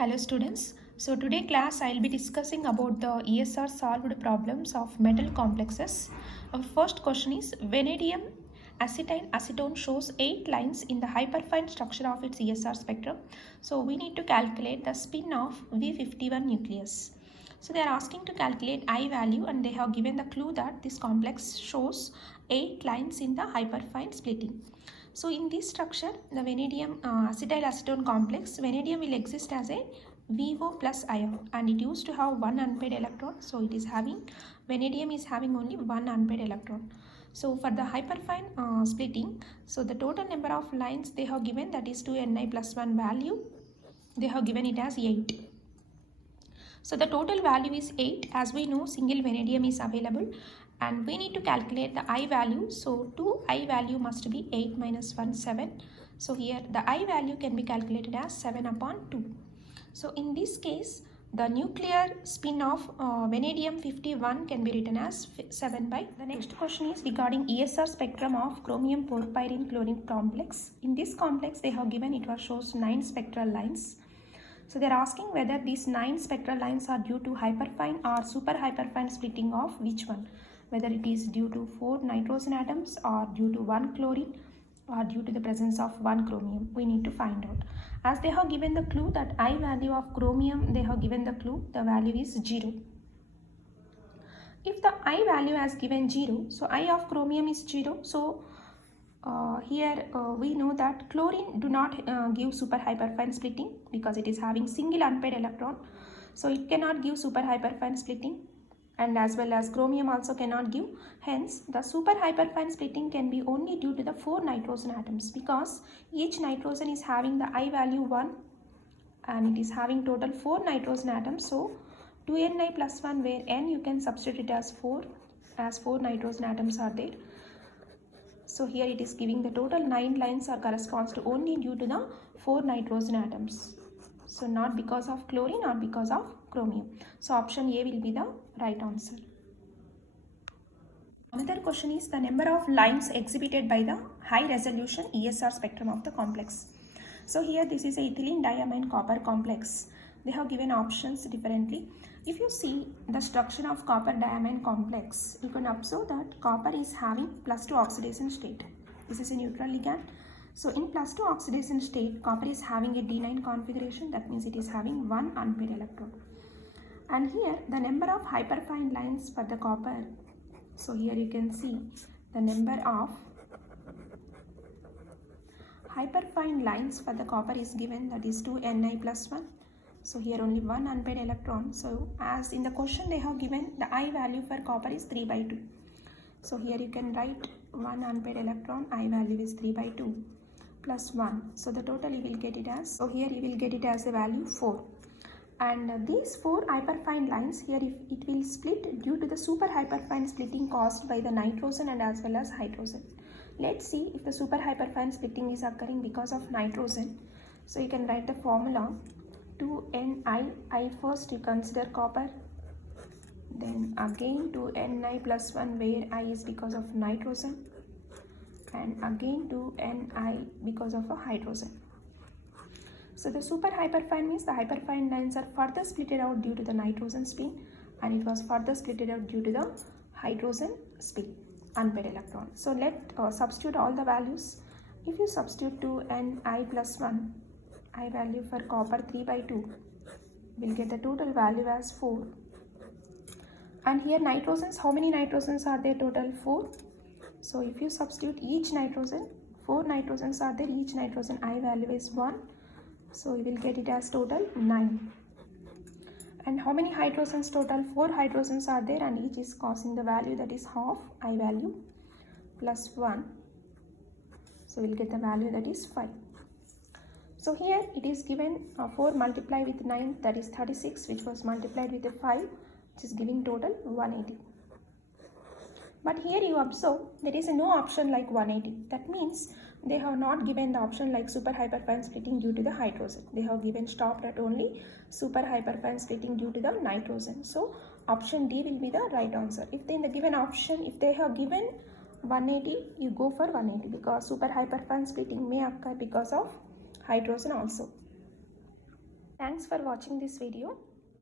Hello students. So today class I'll be discussing about the ESR solved problems of metal complexes. Our first question is vanadium acetyl acetone shows 8 lines in the hyperfine structure of its ESR spectrum. So we need to calculate the spin of V51 nucleus. So they are asking to calculate I value and they have given the clue that this complex shows 8 lines in the hyperfine splitting. So in this structure, the vanadium acetyl acetone complex, vanadium will exist as a VO plus ion and it used to have one unpaired electron. So it is having, vanadium is having only one unpaired electron. So for the hyperfine splitting, so the total number of lines they have given, that is 2Ni plus 1 value, they have given it as 8. So the total value is 8. As we know, single vanadium is available and we need to calculate the I value. So 2 I value must be 8 minus 1, 7. So here the I value can be calculated as 7 upon 2. So in this case, the nuclear spin of vanadium 51 can be written as 7 by. The next question is regarding ESR spectrum of chromium porphyrin chlorine complex. In this complex, they have given it shows 9 spectral lines. So they are asking whether these 9 spectral lines are due to hyperfine or super hyperfine splitting of which one. Whether it is due to 4 nitrogen atoms or due to 1 chlorine or due to the presence of 1 chromium. We need to find out. As they have given the clue that I value of chromium, they have given the clue, the value is 0. If the I value has given 0, so I of chromium is 0. So here we know that chlorine do not give super hyperfine splitting because it is having single unpaired electron. So it cannot give super hyperfine splitting, and as well as chromium also cannot give. Hence the super hyperfine splitting can be only due to the 4 nitrogen atoms because each nitrogen is having the I value 1 and it is having total 4 nitrogen atoms. So 2Ni plus 1 where N you can substitute it as 4 nitrogen atoms are there. So here it is giving the total 9 lines are corresponds to only due to the 4 nitrogen atoms. So not because of chlorine or because of chromium. So option A will be the right answer. Another question is the number of lines exhibited by the high resolution ESR spectrum of the complex. So here this is a ethylene diamine copper complex. They have given options differently. If you see the structure of copper diamine complex, you can observe that copper is having +2 oxidation state. This is a neutral ligand. So in +2 oxidation state, copper is having a D9 configuration. That means it is having one unpaired electron. And here the number of hyperfine lines for the copper. So here you can see the number of hyperfine lines for the copper is given, that is 2Ni plus 1. So here only one unpaired electron. So as in the question they have given the I value for copper is 3 by 2. So here you can write one unpaired electron, I value is 3 by 2 plus 1. So the total you will get it as, so here you will get it as a value 4. And these 4 hyperfine lines here, if it will split due to the super hyperfine splitting caused by the nitrogen and as well as hydrogen. Let's see if the super hyperfine splitting is occurring because of nitrogen. So you can write the formula 2Ni. I first you consider copper, then again 2Ni plus 1 where I is because of nitrogen, and again 2Ni because of a hydrogen. So the super hyperfine means the hyperfine lines are further splitted out due to the nitrogen spin, and it was further splitted out due to the hydrogen spin, unpaired electron. So let substitute all the values. If you substitute 2Ni plus 1, I value for copper 3 by 2, will get the total value as 4. And here nitrogens, how many nitrogens are there total? 4. So if you substitute each nitrogen, 4 nitrogens are there, each nitrogen I value is 1. So you will get it as total 9. And how many hydrogens total? 4 hydrogens are there and each is causing the value, that is half I value plus 1. So we'll get the value, that is 5. So here it is given 4 multiplied with 9, that is 36, which was multiplied with a 5, which is giving total 180. But here you observe there is no option like 180. That means they have not given the option like super hyperfine splitting due to the hydrogen. They have given stopped at only super hyperfine splitting due to the nitrogen. So option D will be the right answer. If in the given option, if they have given 180, you go for 180 because super hyperfine splitting may occur because of hydrogen also. Thanks for watching this video.